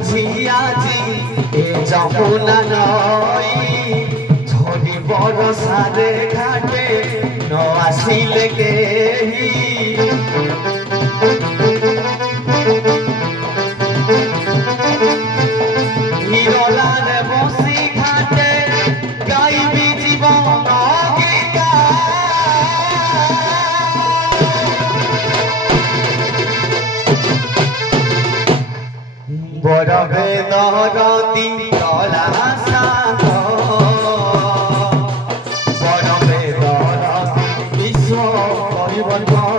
বুঝি আজি এ যমুনা নই ঝড়ি বরষারে ঘাটে ন আসিলে কেহি হিরলারে বসি ঘাটে গাইবি জীবন গীতা বড় বেদরতি তলা সাধ বড় বেদরতি বিশ্ব পরিবর্তন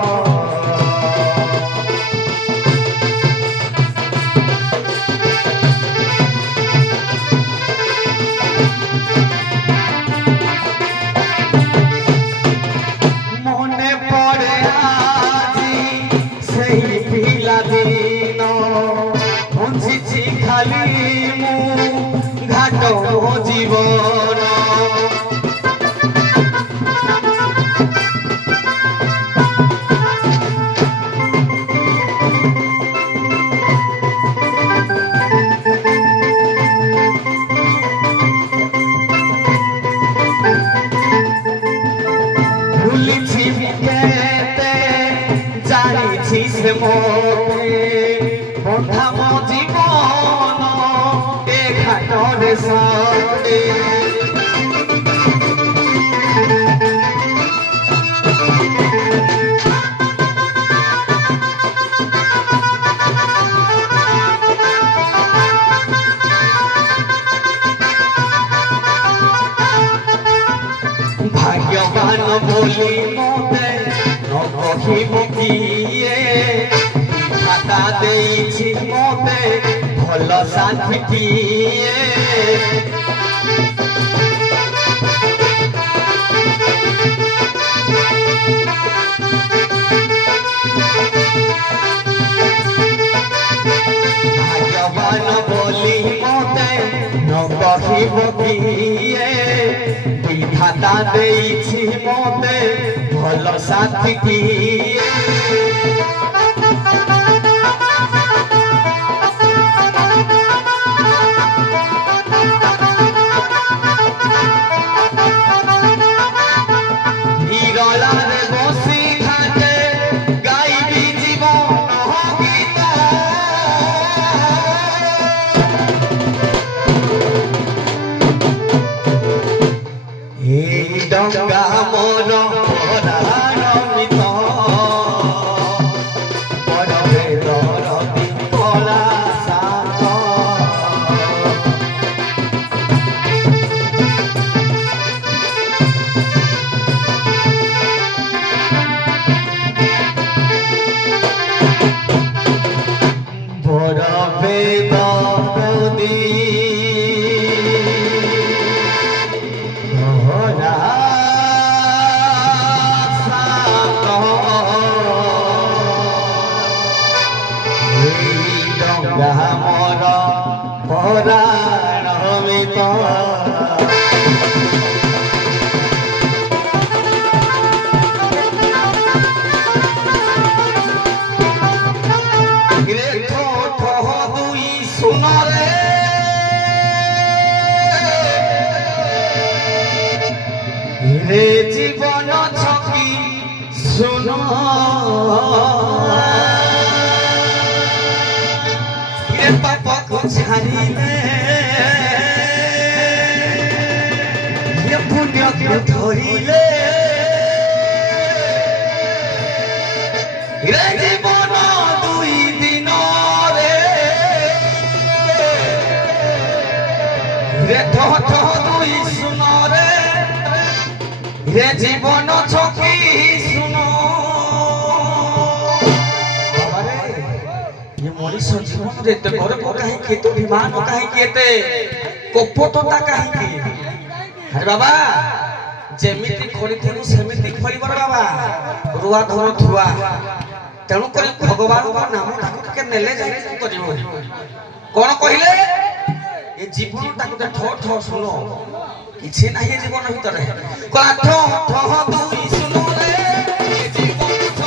মনে পড়ে আজি সেই পিলাদিন বুঝিছি খালি মু ঘাট জীবন ভুলিছি কেতে জানিছি সে মোরে বন্ধা মো জীবন এ ঘাটরে সাথে ভাগ্যবান বলি মতে নহিব কিয়ে খাতা দেইছি মতে ভাল সাথীটিয়ে ভাগ্যবান বলি মতে নহিব কিয়ে বিধাতা দেইছি মতে ভাল সাথীটিয়ে হিরলারে বসি ঘাটে গাইবি জীবন গীতা এই ডঙ্গা মন পরাণমিত বড় বেদরতি তলা সাধ বড় বেদরতি তলা সাধ এই ডঙ্গা মর পরাণমিত রে জীবন ছকি শুন রে পাপক ছাড়িলে রে পুণ্যকে ধরিলে রে জীবন দুই দিন রে ঠ ঠ দুই শুন রে জীবন ছকি শুন ମଣିଷ ଜୀବନରେ ଏତେ ଗର୍ବ କାହିଁକି ଏତେ ଅଭିମାନ କାହିଁକି ଏତେ କପଟତା କାହିଁକି ଆରେ ବାବା ଯେମିତି କରିଥିଲୁ ସେମିତି ଫଳିବର ବାବା ରୁଆ ଧର ଥୁଆ ତେଣୁ କରି ଭଗବାନଙ୍କ ନାମଟାକୁ ଟିକେ ନେଲେ ଯାଇ କରିବ କଣ କହିଲେ ଏ ଜୀବନଟାକୁ ଠ ଠ ଶୁଣ କିଛି ନାହିଁ ଜୀବନ ଭିତରେ କଳା ଠ ଠ ଦୁଇ ଶୁଣ ରେ ଜୀବନ ଠ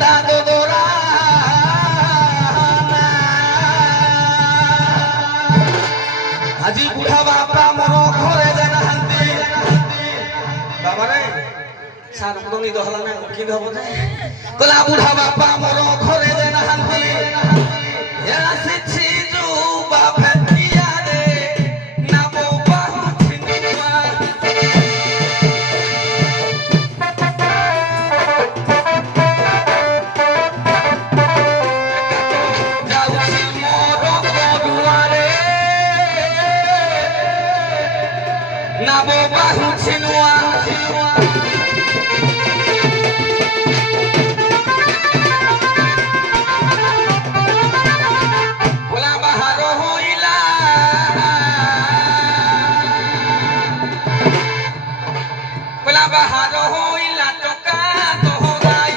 ता दो दोरा আজি বুঢ়া বাপা মনো ঘরে জানা হান্তি বাবা রে সার মনি দহলা না কি হব দে কলা বুঢ়া বাপা মনো ঘরে জানা হান্তি এরা সিছি জু বাপে দিয়া রে নাবো বাহু ছিনুয়া যাউছি মোর গদুয়ারে নাবো বাহু ছিনুয়া ভোলা বাহার হইলা ভোলা বাহার হইলা টকা দহরাই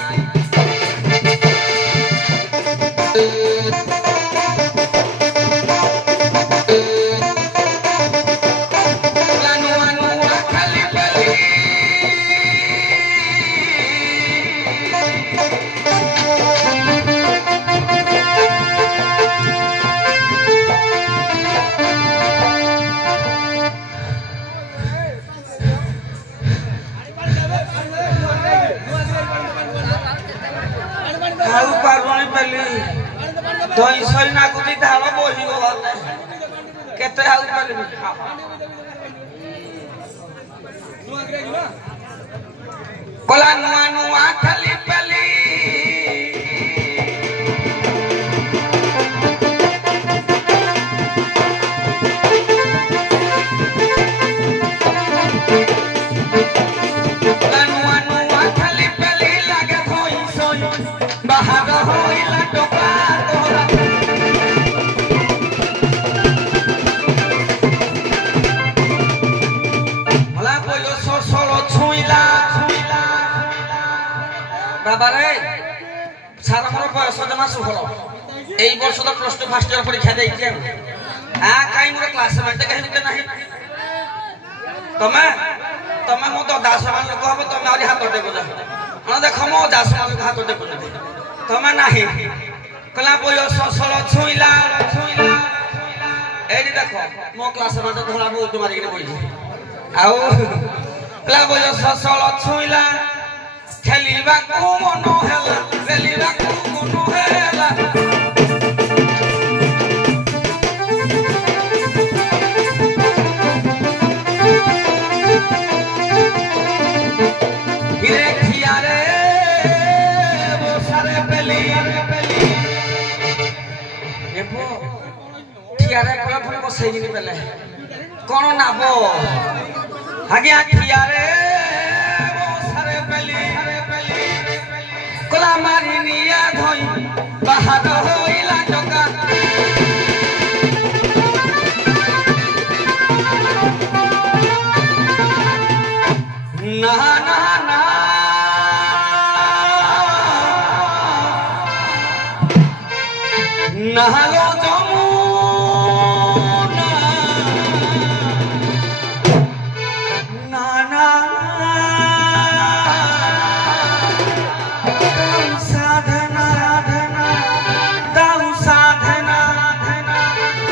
खाऊ पारवणी पहले दही सही ना गुटी धाव बोही गला केते हाउ पहले कोला नुआ नुआ खाली पली बाहर होइला टोका तोरा मला पयलो ससलो छुइला बाबा रे सारा मोर बयस जमा 16 এই বর্ষ তো প্লাস 2 ফার্স্ট ইয়ার পরীক্ষা দেইছি কাই মোর ক্লাস মেট কাই দিতে নাই তুমি মো তো 10 মান লোক হবো তুমি আরি হাত দেবো যা দেখো মো 10 মান লোক হাত দেবো तमे नाही कला बोयो ससलो छुइला एडी देखो मो क्लास में तो धोला बहुत मारी के बोई आउ कला बोयो ससलो छुइला खेलीबा को मनो हेला खेलीबा को मनो हेला हिरे खिया रे खियारे कोला फुले बसई नि पेले कोन नाबो आगे खियारे बसरे पेली कोला मारी निया धई बाहर होइला टका ना ना ना नहलो जमुना ना ना साधना दाऊ साधना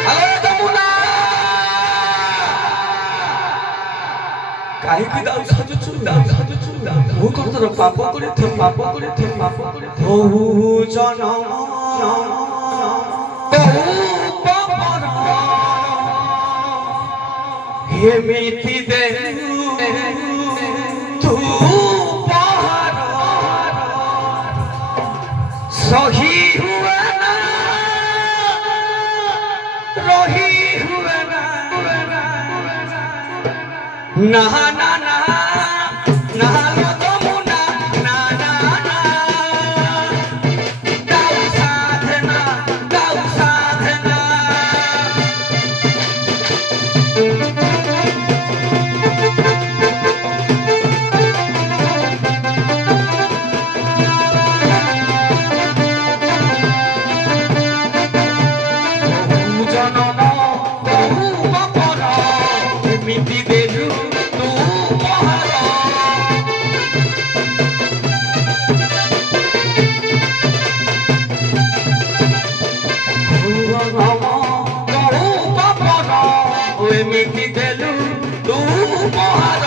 हेलो जमुना काहे की दाऊ साधु वो करतर पाप करे हो जनम हेमिति दे तू पहाड़ सही हुआ ना रही हुआ ना ना ना ना ना लो जमुना ना ना ना दाऊ साधना मिट्टी दे तू ଏମିତି ଦେଲୁ ତୁ ମହାର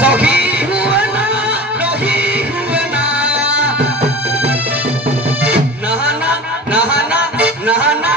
ସହି ହୁଏ ନା ରହି ହୁଏ ନା ନହାନା ନହାନା ନହାନା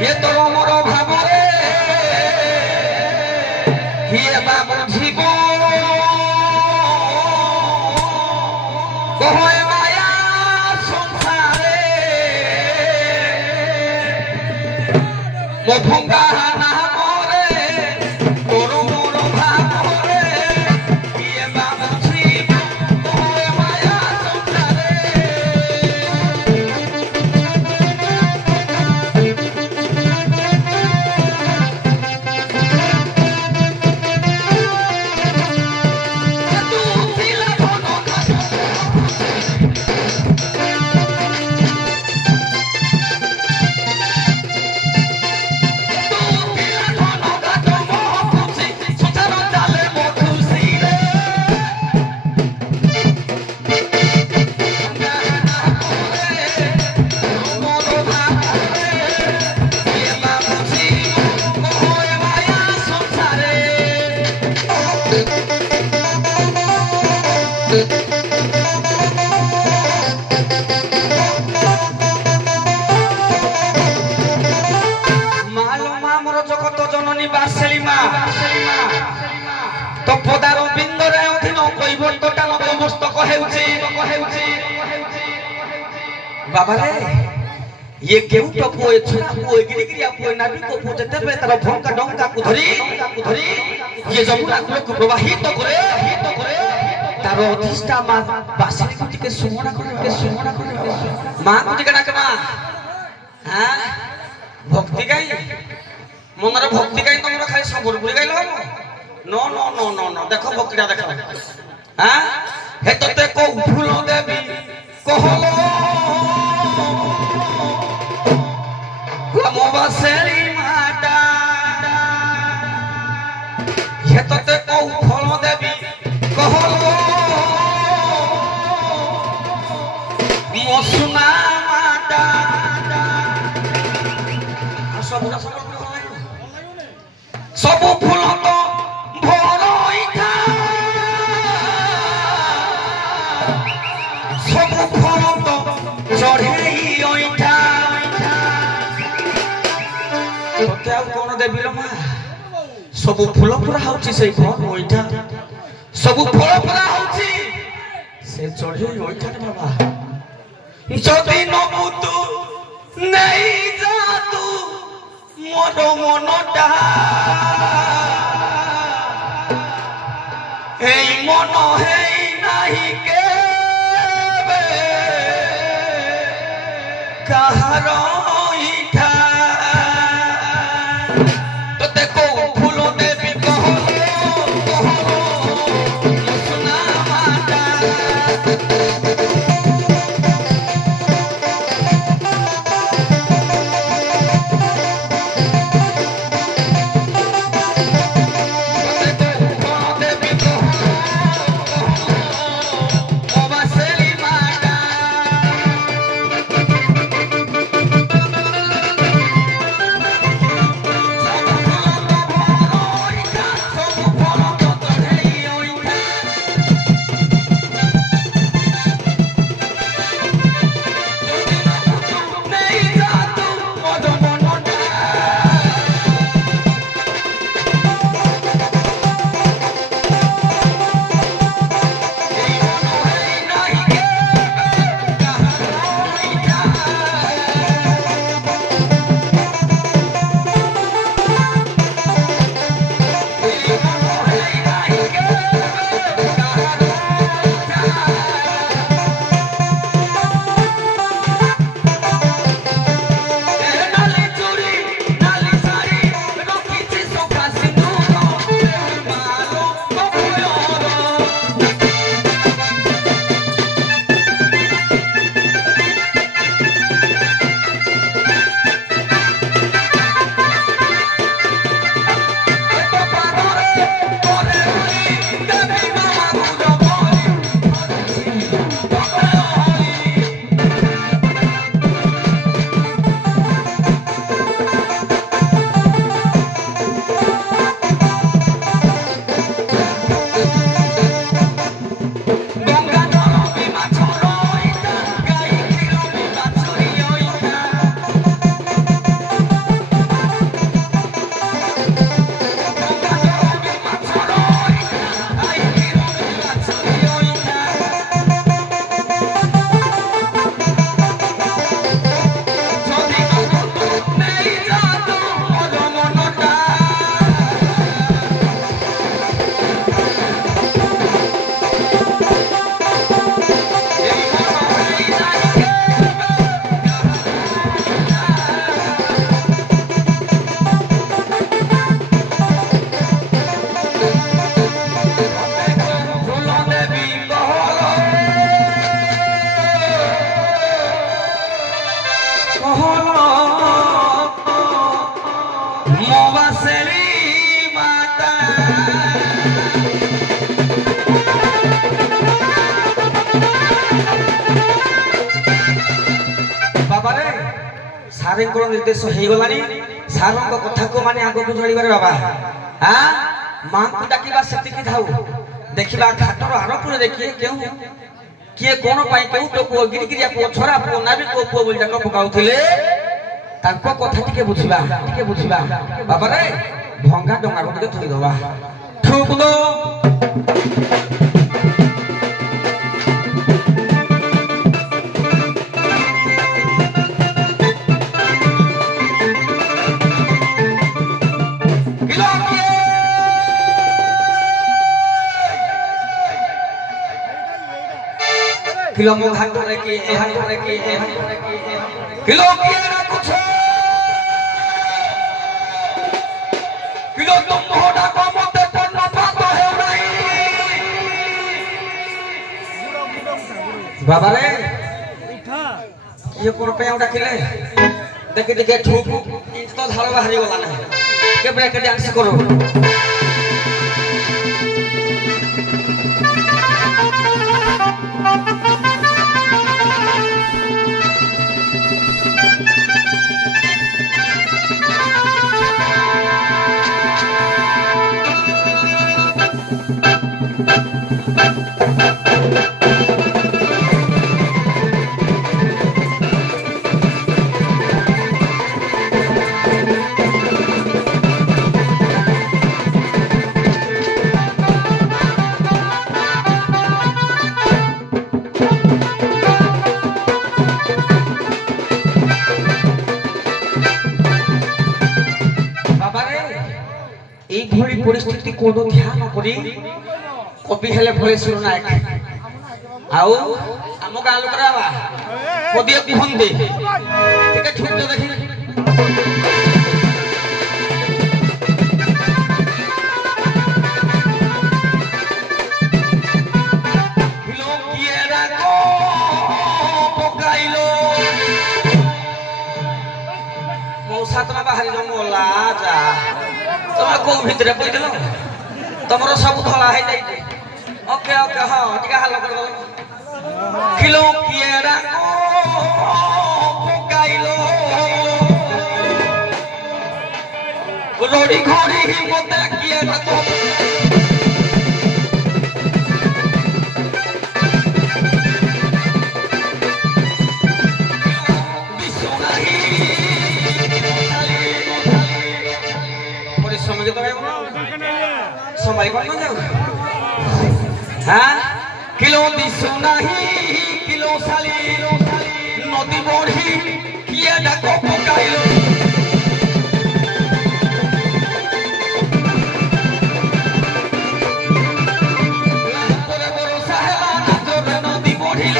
ये तो मोर भावरे ये बाबू जीवो कहे माया संसारे मो भंगा ना मोरे तोर मोर भावरे ये बाबू जीवो कहे माया संसारे तो पदार बिंदरे अधीन कैवर्तटा नतमस्तक हेउछि बाबा रे ये केउट पुए छुरा पुए गिरिगिरिया पुए नाबिक पुए जतेबे तार भंका डंका को धरी ये जमुना को प्रवाहित करे तार अधिष्ठा मा बासिनी को टिके सुमना करे मां को टिके डाके मां हां भक्ति गाई मनर भक्ति गाई तमरा खाली सबरपुरी गाइलो no no no no no देखो भक्तिटा देखो हां हे तते को फूल देवी कहलो मो बसेली माता हे तते को फूल देवी कहलो मो सुना माता सब सब फूल तो भरई था सब फल तो चढ़े ओइठा तोते आ कोन देबी लो मां सब फूल पूरा होची से कोन ओइठा सब फल पूरा होची से चढ़े ओइठा बाबा जदी नबुतु नहीं जा तू मोर मनटा এই মন হেই নাহি কে কাহার ইঠা তোতে কো ফুল দেবী কহলো সোনা মাতা ସାରଙ୍କର ନିର୍ଦ୍ଦେଶ ହେଇଗଲାଣି ସାରଙ୍କ କଥାକୁ ମାନେ ଆଗକୁ ଚଳିବାରେ ବାବା ହାଁ ମାଙ୍କୁ ଡାକିବା ସେତିକି ଥାଉ ଦେଖିବା ଘାଟର ଆରପୁରରେ କିଏ କଣ ପାଇଁ କେଉଁ ପୁଅ ଗିରିଗିରିଆ ପୁଅ ଛରା ପୁଅ ନାବିକ ପୁଅ ବୋଲି ଯାକ ପକାଉଥିଲେ ତାଙ୍କ କଥା ଟିକେ ବୁଝିବା ବାବାରେ ଭଙ୍ଗା ଡଙ୍ଗାକୁ ଟିକେ ଥୋଇଦବା ଠୁକୁଦ किलो मो घाट रे की किलो किए ना कुछ किलो तुम मोड़ा को मते पन्न पातो है नहीं बाबा रे ये कोन पे उडा किले देखे ठूक इंच तो झाड़ बाहरी गला ना के ब्रेक डांस करो परिस्थिति को ध्यान करी कवि हेले भलेश्वर नायक आउ आम गाँ लोक पदिए कहते ठीक है ठीक देखी मौसा तुम बाहर गला जा तुम को भितर पड़ल तुम सब धला है ओके ओके हाँ टे हाल कर किलो किए रोड़ी घोड़ी मत किए संभाली पार जाओ हाँ किलो दिशो नहीं किलो साली नदी बढ़ी किए डाको पकाइलो नदी बढ़ी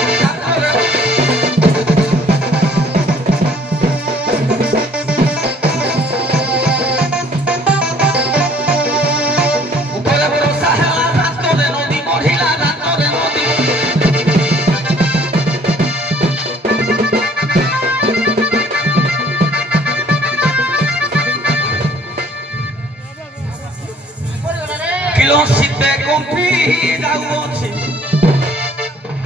किलो सीते कंपी जाऊची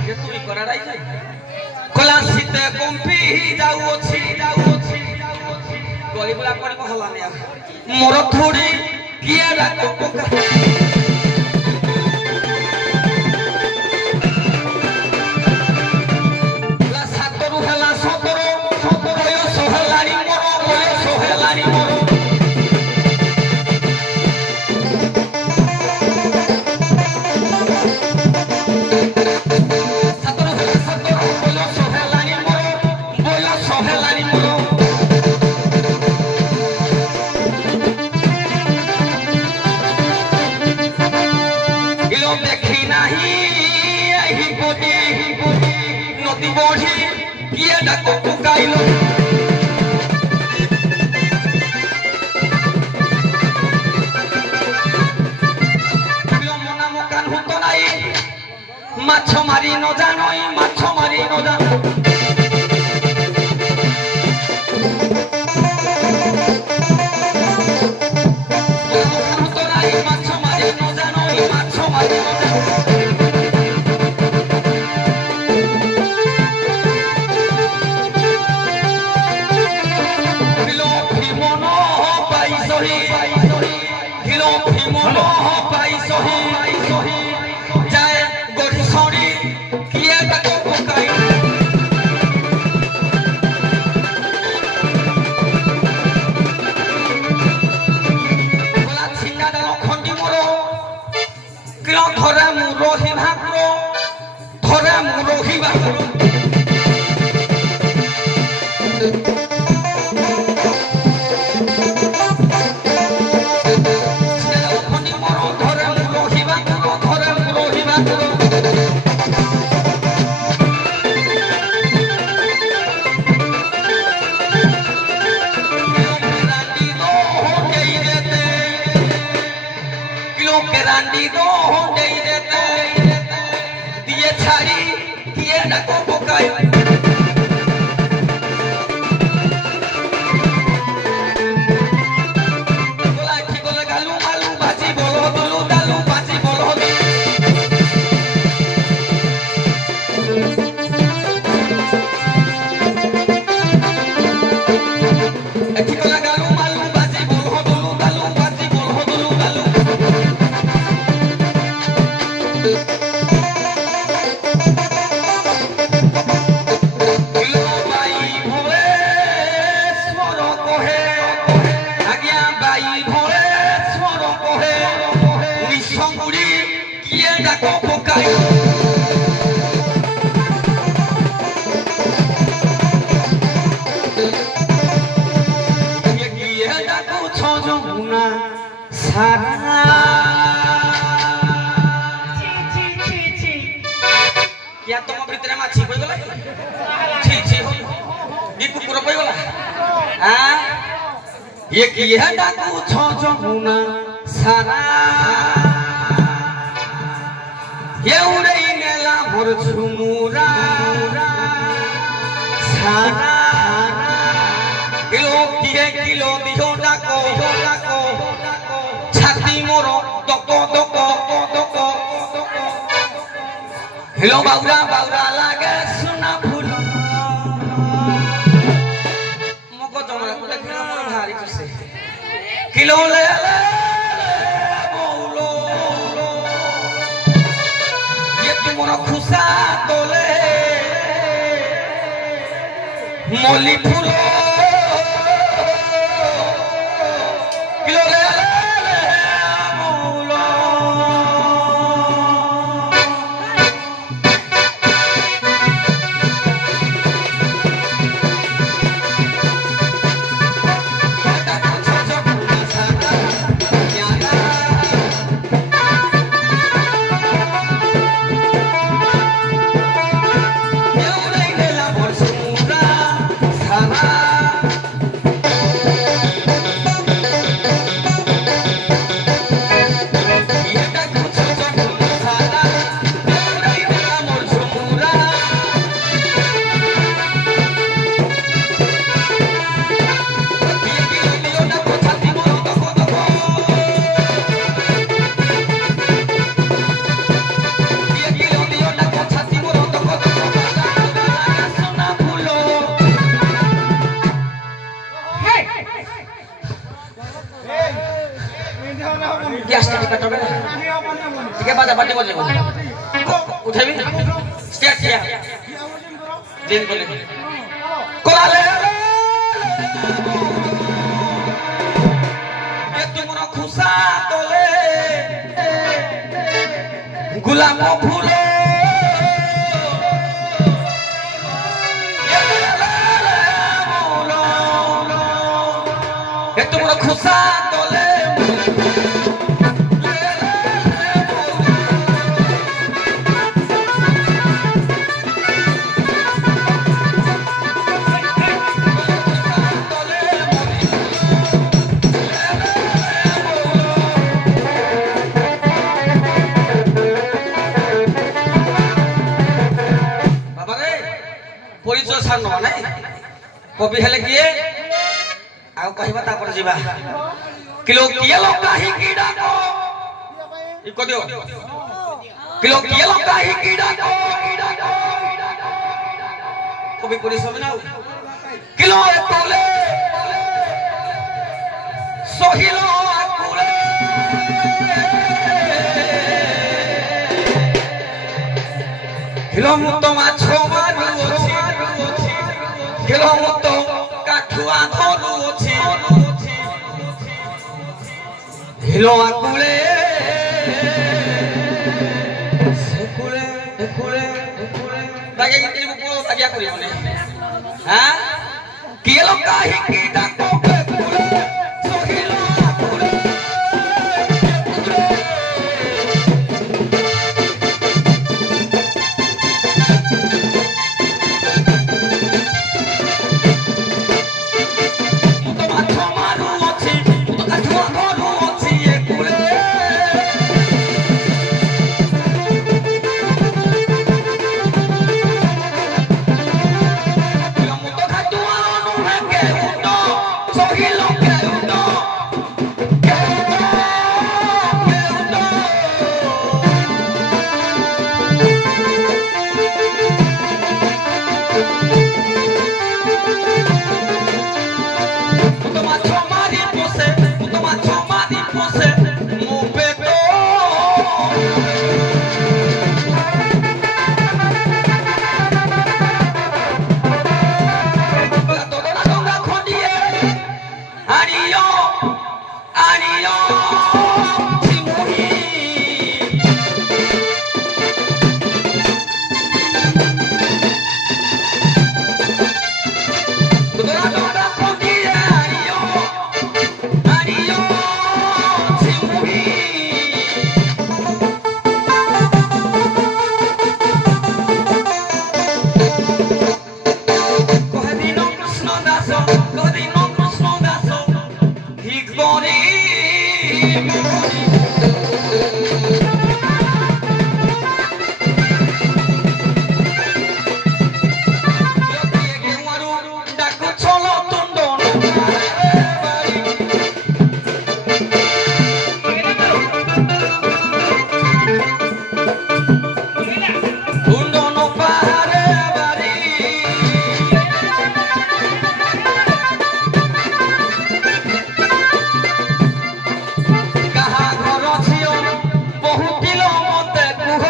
ये तुई करा राई कला सीते कंपी जाऊची गरीबला पड़े हला ने मोर थोड़ी किए रातो पका ला सातरु हला सतरो बयस हलानी मोर देखी नहीं नदी बढ़ी किए डाको पकाइलो मना मकान होतो नहीं माछ मारी न जानो माछ मारी न जानो क्या तुम भीतर माछी कोई गला छी छी ये कुकुर कोई गला हां ये की है डाकू छो जमुना सारा ये उड़े नेला मोर झुमुरा सारा किलो दियो डाको छाती मोरो दको हेलो बाउरा लागे सुना फूल मको जमरा को देखिना मोर भारी खुशी किलो ले बोलो ये तुमरा खुशा तोले मोली फूलो किलो ले उठे भी स्टेट किया दिन को ले कोला ले ये तुमरा खुशा तोले गुलाम फूले ये तुमरा खुशा तोले परिचय सार न नै कवि हेले किए आ कहबा ता पर जीवा किलो किए लो काहे कीड़ा को ई को दियो किलो किए लो काहे कीड़ा को कवि परिचय में ना किलो तोले सोहिलो आकुले किलो मुतो माछो मारू किलो मुतो काठुआ धरू अछि किलो आकुले सेकुले दागे इति को दागिया करिबने हां Kielo kahi kita koke kule, sohilo kule. Muto macho maru ochi, muto kathua goru ochi ye kule. Muto kathua onu heke uno, sohilo ke uno. Ke uno, ke uno. Muto macho mari pose, mu peto. Todo la donga kondie, ariyo, ariyo, simuhi. Todo la donga kondie, ariyo, ariyo, simuhi. Kohadino Krishna daso, kohadino Krishna daso, hikboni. Daku cholo tundo no bari. Tundo no pare bari. Kaha ghor ଝିଅ ବହୁତିଲ ମତେ କୁହ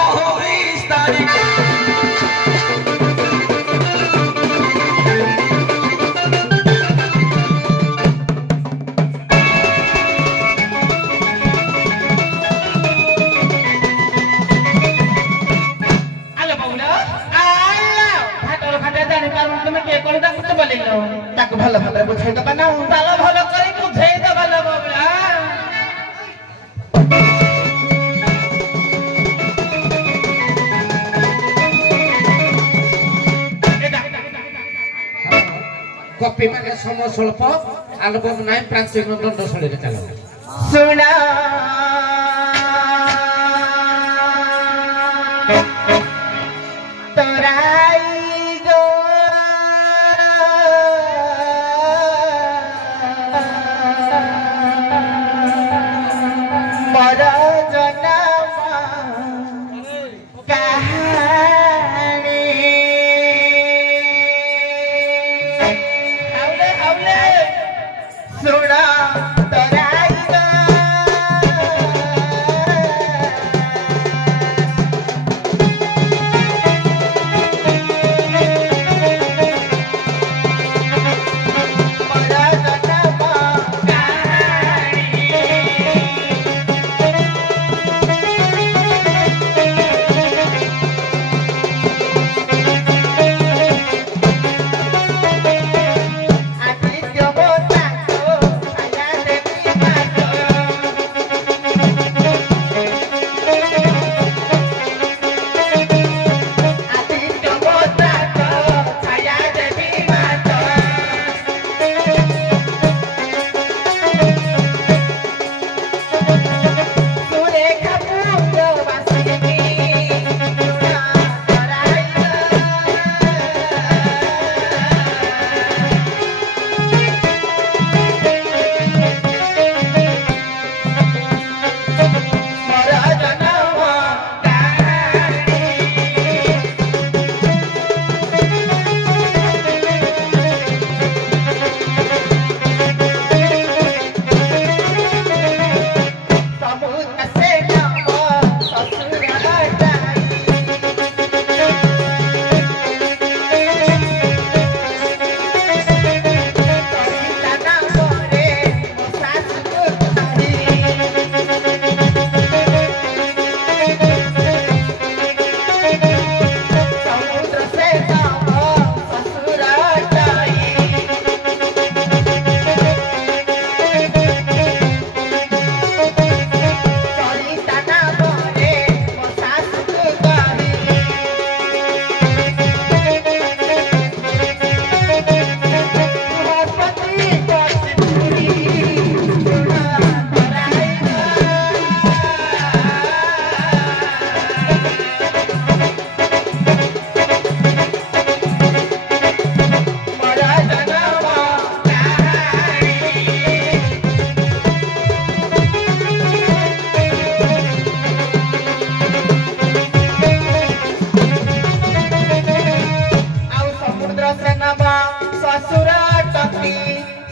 ଇସ୍ତାରି। Halo Paula. Halo. Hato khata jani paru তুমি কে করে ডাকতে বলিল তাকে ভালো ভালো বুঝাই দেবা না ভালো ভালো করে বুঝাই দেবা না বাবলা কপি মানে সময় স্বল্প আলবম নাই প্রাচীন দণ্ডশৈলীরে চাল सुना तोराई गो मर जनमा कहानी हाउले हाउले सुना तोराई गो मर जनमा आदित्य बोता को छाया देवी ଶ୍ୱଶୁର ଅଟନ୍ତି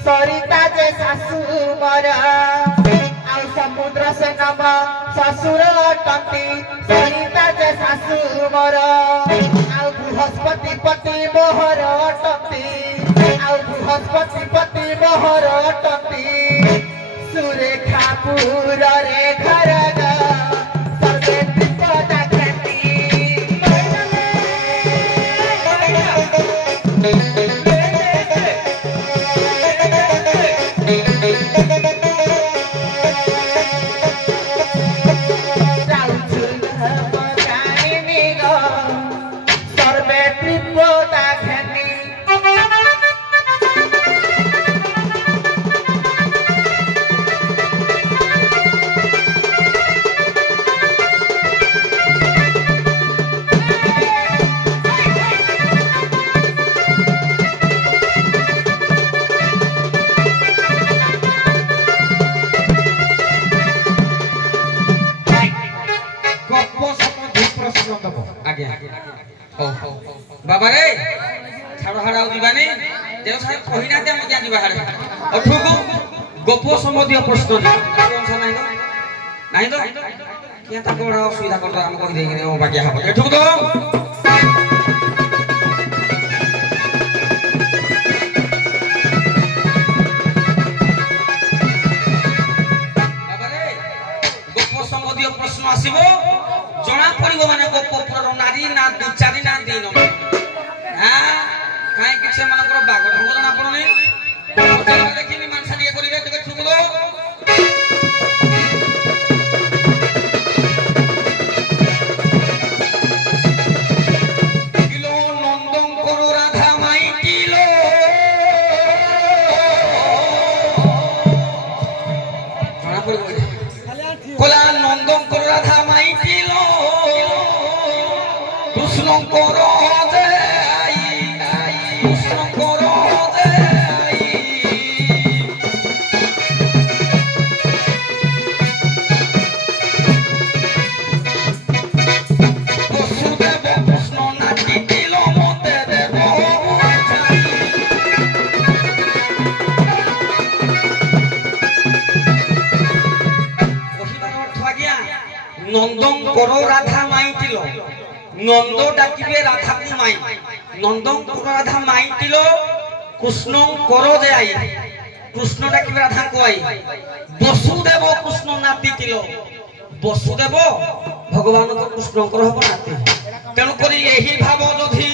ସରିତା ଯେ ଶାଶୁ ମୋର ଆଉ ସମୁଦ୍ର ସେ ନମ ଶ୍ୱଶୁର ଅଟନ୍ତି ସରିତା ଯେ ଶାଶୁ ମୋର ଆଉ ବୃହସ୍ପତି ପତି ମୋହର ଅଟନ୍ତି ଆଉ ବୃହସ୍ପତି ପତି ମୋହର ଅଟନ୍ତି ସୁରେଖାପୁରରେ ଘର ସର୍ବେ ବିପଦ କ୍ଷତି बाबा रे छाड़ हाड़ा जीवानी देव साहब कहिना दे हम क्या जीवा हाड़े अठुक गोप संबंधी प्रश्न नहीं तो क्या तक बड़ा असुविधा कर हम कहि देई ओ बाकी हबो एठुक तो बाबा रे गोप संबंधी प्रश्न आसीबो जना पड़िबो माने गोप पुरर नारी ना दु चारि ना दिन काई किछे मानकर बाग ढंग जना पड़ने देखिनी मानसा दिए करिवे तके ठुकलो किलो नंदन करो राधा माई किलो जना पड़िबो कोला नंदन करो राधा माई किलो कृष्ण करो नंदन करो राधा माई तिलो नंद डाकिबे राधा को माई नंदन करो राधा माई तिलो कृष्ण करो जे आई कृष्ण डाकिबे राधा को आई वसुदेव कृष्ण नाती तिलो वसुदेव भगवान को कृष्ण कर हबो नाती तेनु करी एही भाव जधि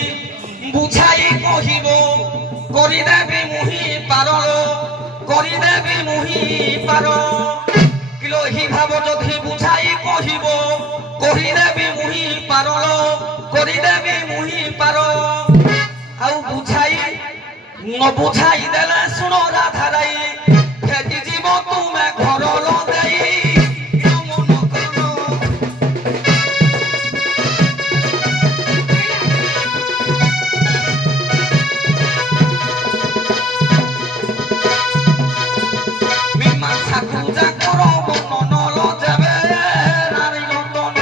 बुझाई कहिबो करि देबे मुही पारो करि देबे मुही पारो किलो ही भाव जधि बुझाई कहिबो कहि देबे मुही पारो करि देबे मुही पारो आउ बुझाई न बुझाई देले सुनो राधा राई फेटी जीव तुमे घर लो देई मन करो मीमांसा पूजा करो मन लो जाबे नारी लंदन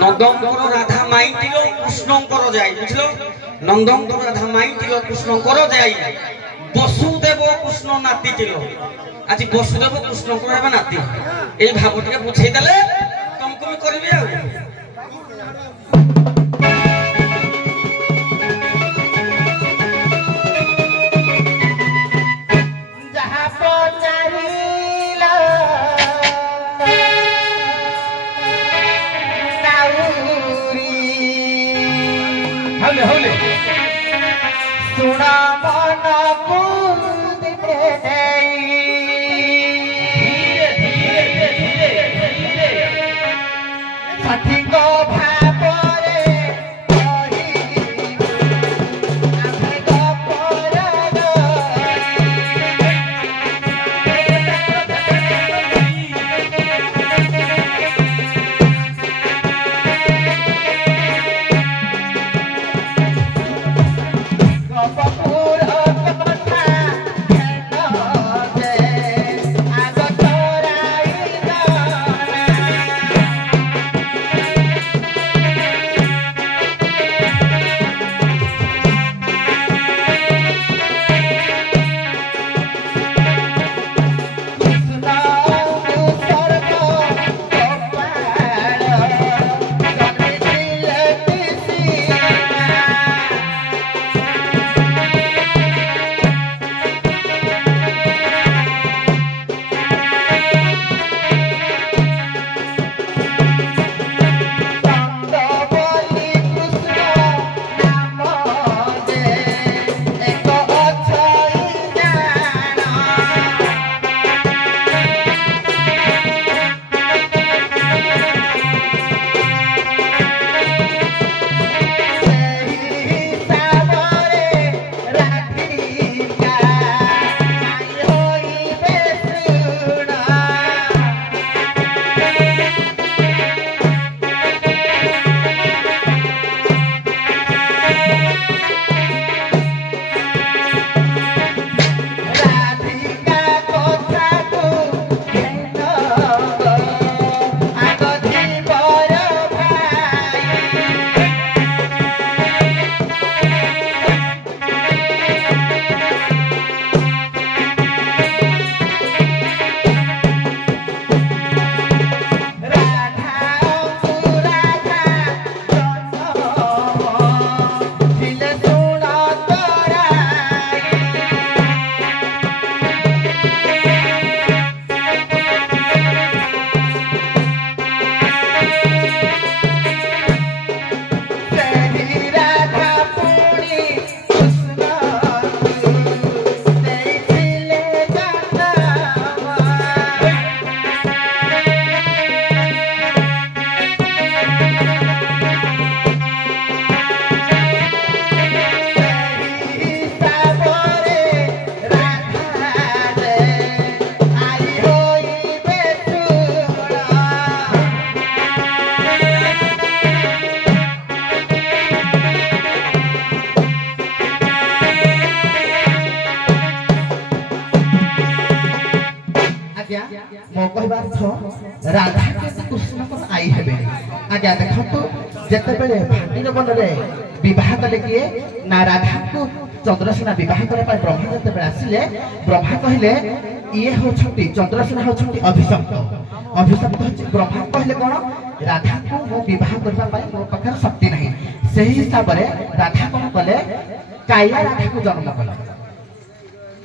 नंदन करो राधा माई तिलो कृष्ण करो जाई बुझलो नंदन करो राधा माई तिलो कृष्ण करो जाई वसुदेव कृष्ण नाती तिलो आज वसुदेव कृष्ण को हेबा नाती ए भाव टिके बुझाई देले तुमको भी करबी आ जहां पचारिला हले हले सुना मन बुद्धि नहीं धीरे धीरे धीरे सठी को भाବରେ आज्ञा मो कहबा अर्थ राधा के कृष्ण को आई हेबे आज्ञा देखंतु जते बेले भाटिर बनरे विवाह कले किए ना राधा को चंद्रसेना विवाह करे पर ब्रह्मा जते बेले आसिले ब्रह्मा कहिले ये होछंती चंद्रसेना होछंती अभिशप्त अभिशप्त होछि ब्रह्मा कहिले कोन राधा को मो विवाह करबा पाई मो पखर शक्ति नहीं सही हिसाब रे राधा कोन कले काया राधा को जन्म कले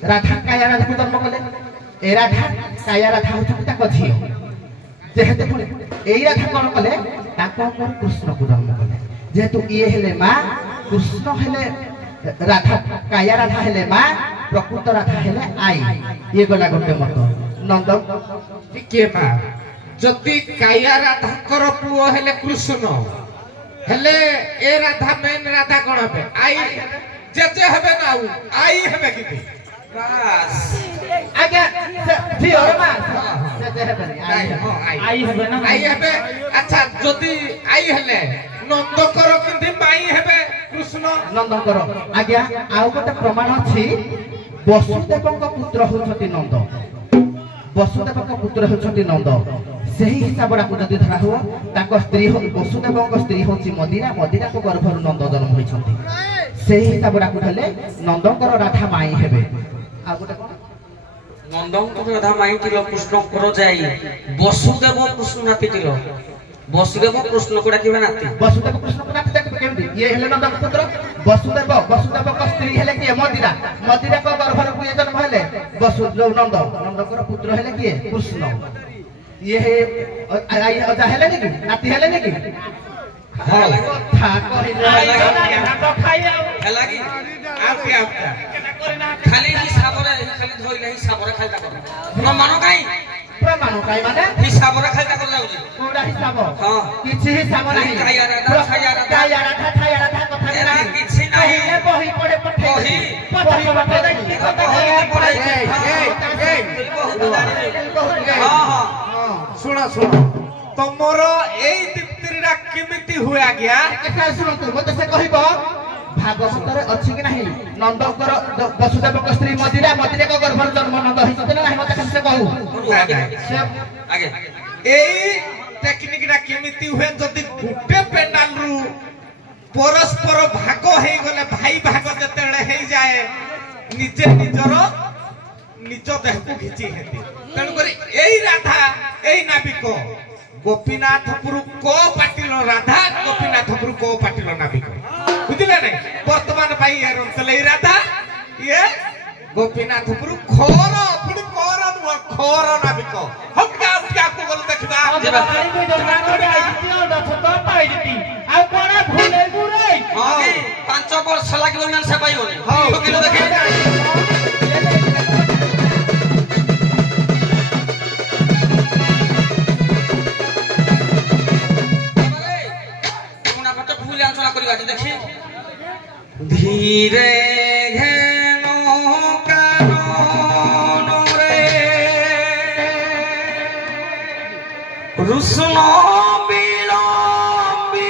राधा काया राधा को जन्म कले ए राधा काया राधा होछंती ताको झियो जेहेतु पुणी एई राधा कोन कले ताको कृष्ण को जन्म कले जेहेतु ये हेले मां कृष्ण हेले राधा काया राधा हेले मां प्रकृत राधा हेले आई ये गला गोटे मत नंद टिके मां जति काया राधा कर पुओ हेले कृष्ण हेले ए राधा मेन राधा कोन हेबे आई जे हेबे ना आई हेबे किती बस आज्ञा जी और मां जे हेबे आई हेबे ना आई हेबे अच्छा जति आई हेले नंद कर किंती माई हेबे कृष्ण नंद कर आज्ञा आउ गोटे प्रमाण अछि वसुदेवक पुत्र होछति नंद वसुदेवक पुत्र होछति नंद सही हिसाब राखु जदि धरा हो ताको स्त्री वसुदेवक स्त्री होछि मदिरा मदिरा को गर्भरु नंद जन्म होइछति सही हिसाब राखु धले नंदकर राधा माई हेबे आ गोटे कोन नंदंकर राधा माई किलो कृष्ण कर जाई वसुदेव कृष्ण नाती किलो वसुदेव कृष्ण को डाकिबा नाती वसुदेव कृष्ण को नाती देखबे केमति ये हेले नंद पुत्र वसुदेव को स्त्री हेले के मदिरा मदिरा को गर्भरु को जन्म हेले वसुदेव नंदकर पुत्र हेले के कृष्ण ये आई अजा हेले नि नाती हेले नि हां था कहिले तो खाइया हेलागी आके खाली हिसाबरे खाली धोइले हिसाबरे खाइता कर प्रमाण काई माने हिसाबरे खाइता कर जाउजी पूरा हिसाब हां किछि हिसाब नहीं काया राधा कथा ना किछि नहीं बही पड़े पठे बही पठे की कथा हां हां सुनो तमरो एई दीप्तिरा केमिति हुए आज्ञा केटा सुनो तू मते से कहबो भागवत रे अछि कि नहीं नंदकर वसुदेवक स्त्री मदिरा को गर्भर जन्म नंद हिसते ना नहीं मते से कहू आगे एई टेक्निक रा केमिति हुए जदी गुटे पेंडाल रु परस्पर भाग हे गले भाई भाग जतेले हे जाए निजे निजरो निज देह को घिची हेती तण करी एई राधा एई नाबिक गोपीनाथपुर को पाटिलो राधा गोपीनाथपुर को पाटिलो नाबिक बुझिले नै वर्तमान पाई ए रंतले राधा ये गोपीनाथपुर खोर पुनी खोर नाबिक हक्का हक्का को बोल देखबा आ कोना भूले गुरे हां 5 वर्ष लागिलो ना से पाइबोनी हां किलो देखि धीरे घेनो कानो रे रुसनो विलंबित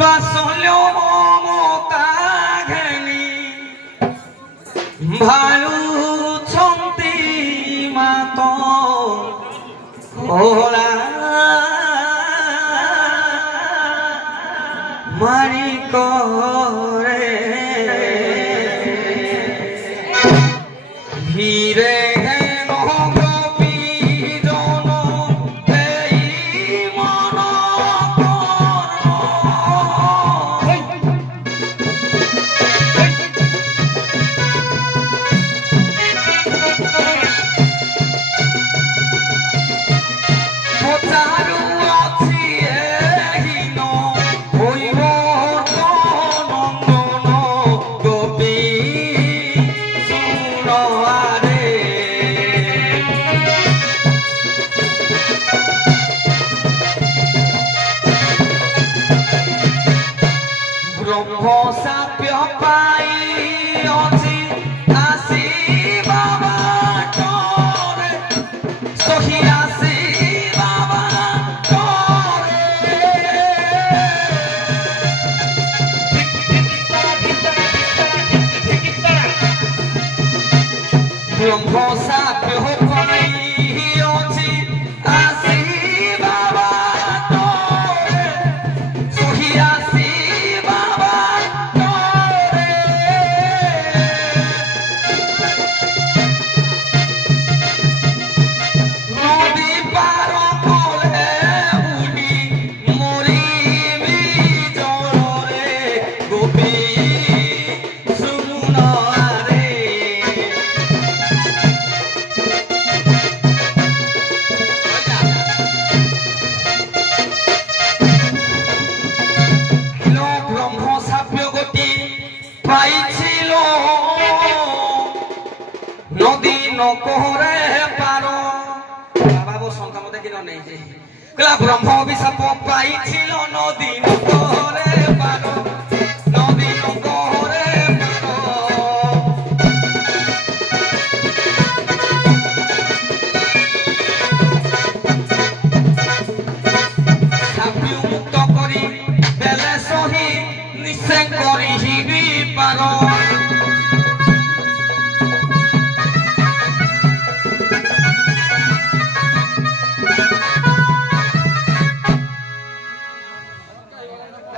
बासल्यो ममता घेनी भालु छंती मातो होला मारी करे धीरे ବ୍ରହ୍ମ ସାପ୍ୟ ପରି ଅଛି ଆସି ବାବା ତୋରେ ସହି ଆସି ବାବା ତୋରେ ନଦୀ ପାର କଲେ ବୁଡ଼ି ମରିବି ଜଳରେ ଗୋପୀ ସୁନାରେ ব্রহ্ম সাপ্য গতি পাইছিল নদী নকরে পার বাবা বো সংখ্যা মতে কি নেই যে কলা ব্রহ্ম অভিশাপ পাইছিল নদী নকরে পার নদী নকরে সাপ্য মুক্ত করি বেলে সহি নিশ্চয় করি হিবি পার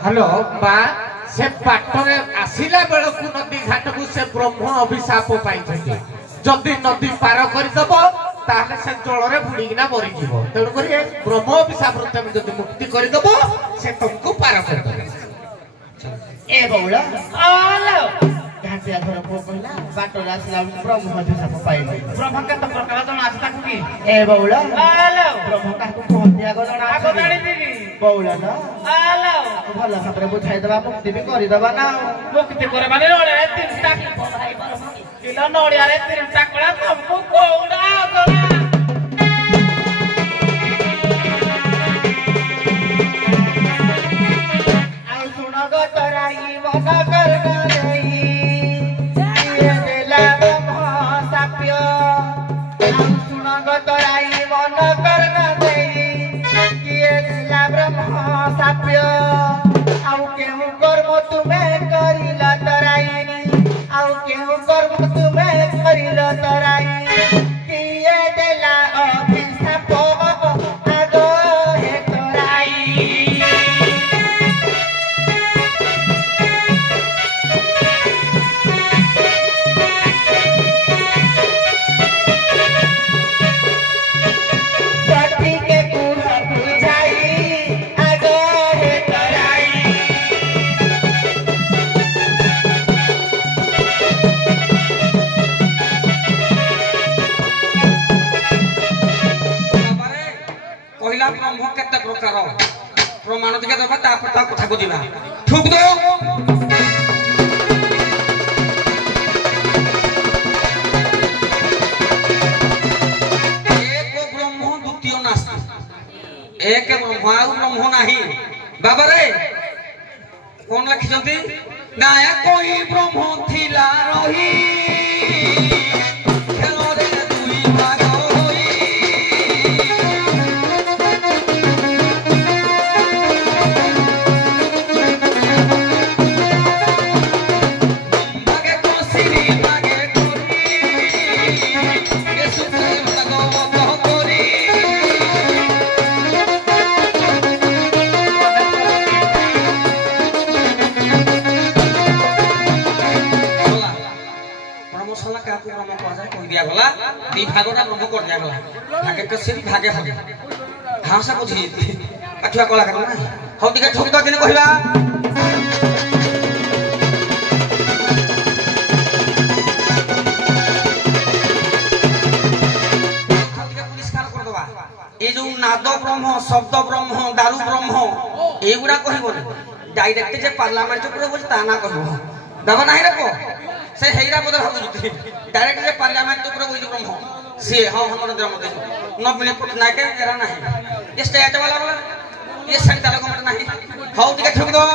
हेलो बा से बाटरे आसिला बेलकु नदी घाट को से ब्रह्म अभिशाप पाई जदि नदी पार करदेव ताहले से जल रे बुड़ीना मरी जीव तेणु करी ब्रह्म अभिशाप तुम जदि मुक्ति करदेव से तुमको पार करदेव ए बौला आलो घाटिया घर पो कहला बाटोरा आसला ब्रह्म अभिशाप पाइलो ब्रह्म के तो प्रकार जण आसी ताकू की ए बौला आलो ब्रह्म काकू कहतिया गो जणा आगो जानी दिगी बौला न आलो भल भाବରେ ବୁଝାଇ ଦେବା ମୁକ୍ତି ବି କରିଦେବା ନା मुक्ति करे माने नड़िया रे तीनटा किलो नड़िया रे तीनटा कड़ा तुमको कोउडा आगोला ଆଉ ଶୁଣ ଗो ତରାଇ ମନ କର ନେଇ କିଏ ଦେଲା ବ୍ରହ୍ମ ସାପ୍ୟ ଆଉ ଶୁଣ ଗো ତରାଇ ମନ କର ନେଇ କିଏ ଦେଲା ବ୍ରହ୍ମ ସାପ୍ୟ ଆଉ କେଉଁ କର୍ମ ତୁମେ କରିଲ ତରାଇ ଆଉ କେଉଁ କର୍ମ ତୁମେ କରିଲ ତରାଇ କିଏ ଦେଲା ଅଭିଶାପ ଆଗ ହେ ତରାଇ सखीके कुह बुझाई आगो हे तराई ବାବାରେ କହିଲା ବ୍ରହ୍ମ କେତେ ପ୍ରକାର ପ୍ରମାଣ ଟିକେ ଦେବା ତାପରେ ତା କଥାକୁ ଯିବା ଠୁକ୍ ଦो ଏକ ବ୍ରହ୍ମ ଦ୍ୱିତୀୟ ନାସ୍ତି ଏକ ବ୍ରହ୍ମ ଆଉ ବ୍ରହ୍ମ ନାହିଁ ବାବାରେ କଣ ଲେଖିଛନ୍ତି ନା କହି ବ୍ରହ୍ମ ଥିଲା ରହି ଖେଳରେ ଦୁଇ ଭାଗ ହୋଇ ভাগে কষিরি ভাগে করি এ সূত্রে ভাগবত করি ব্রহ্মশালা কাকু ব্রহ্ম কুହାଯାଏ କହି ଦିଆଗଲା ଦି ଭାଗଟା ବ୍ରହ୍ମ କରି ଦିଆଗଲା ଭାଗେ କଷିରି ଭାଗେ ହରି ଭାଷା ବୁଝି ପାଠୁଆ କଳାକାର ନା ହଉ ଟିକେ ଠକି ତ ଦିନେ କହିବା ये जो नाद ब्रह्म शब्द ब्रह्म दारू ब्रह्म एगुड़ा कहबनी डायरेक्ट जे पार्लियामेंट ऊपर बोल ता ना कहबो दबा नाही रे को से हेरा बदल भाबुती डायरेक्ट जे पार्लियामेंट ऊपर बोल ब्रह्म से हां हमर द्रम दे न मिले पटना के एरा नाही ये स्टेट वाला ये सेंट्रल गवर्नमेंट नाही हाउ दिके ठोक दो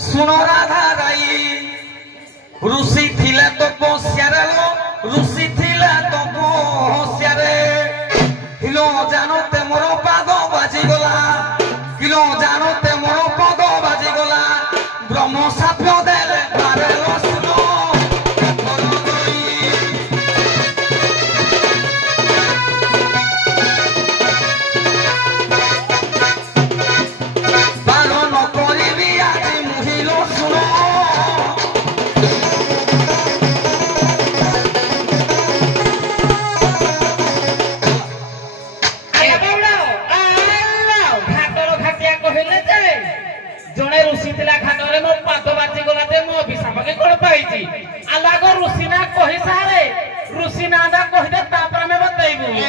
सुनो राधा राई ऋषि थिला तो पोस्यारे लो ऋषि थिला तो पोस्यारे हिलो जानो ते मोर पाद बाजी गो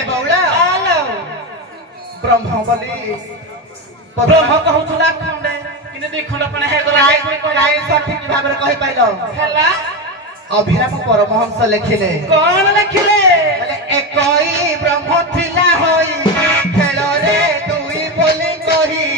बौला आलो ब्रह्म बोली ब्रह्म कहउथुला खंडे किने दुई खंड पण हे गला काई सठिक भाବରେ कहि पाइलो ହେଲା अभिराम परमहंस लिखिले कोन लिखिले बोले एकई ब्रह्म थिला होई खेलरे दुई बोली कही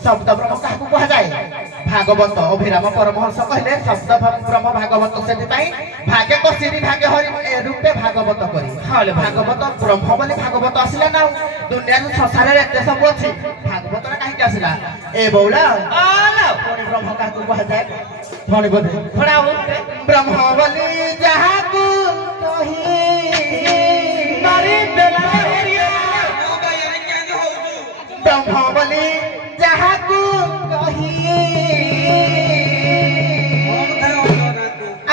शब्द ब्रह्म क्या कह जाए भागवत अभिराम परमहंस कहले शब्द ब्रह्म भागवत से भागे कसिरी भागे हरि रूपे भागवत करी भागवत ब्रह्म बोली भागवत आसला ना दुनिया संसार एत सब अच्छी भागवत कहीं आसला ए बौला पुणी ब्रह्म क्या कह जाए पुणी बोधे ब्रह्म बोली जहाँ ब्रह्म बोली जहाँ को कही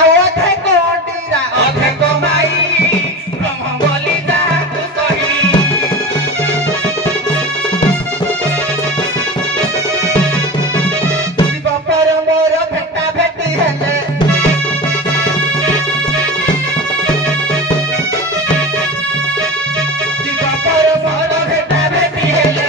अवधे कोटीरा अवधे को माई ब्रह्म बोली जहाँ को कही शिव पर मोर भेटा भेटी हेले शिव पर मोर भेटा भेटी हेले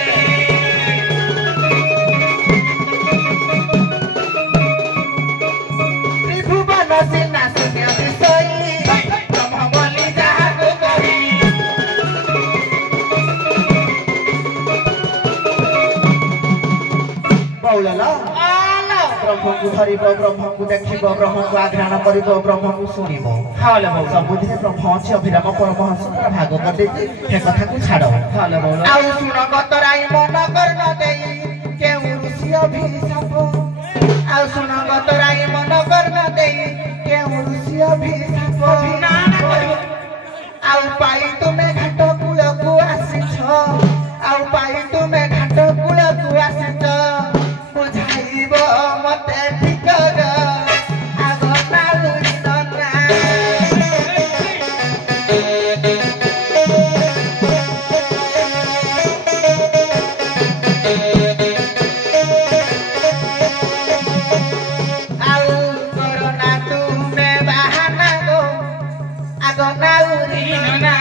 ब्रह्म को धरब ब्रह्म को देखब ब्रह्म को आघ्राण कर ब्रह्म को शुणव सबुधि ब्रह्म अच्छे अभिराम परमहंस पूरा भाग कर कथा को छाड़ शुण गतराई मन कर ऋषि अभिशाप शुण गतराई मन कर ऋषि अभिशाप पाई तुमे घाट कूल को आसीछ पाई तुमे घाट कूल को आसीछ बुझाइब मते ठिकर आग नालु सना कोरोना तुमे बहाना गो आग नाउरी ना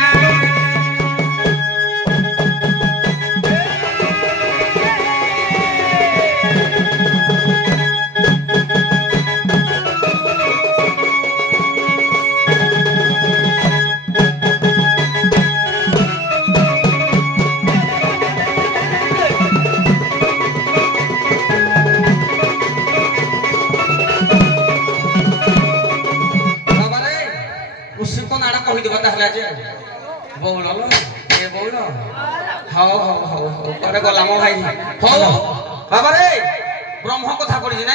ब्रह्म कथा पड़ी ना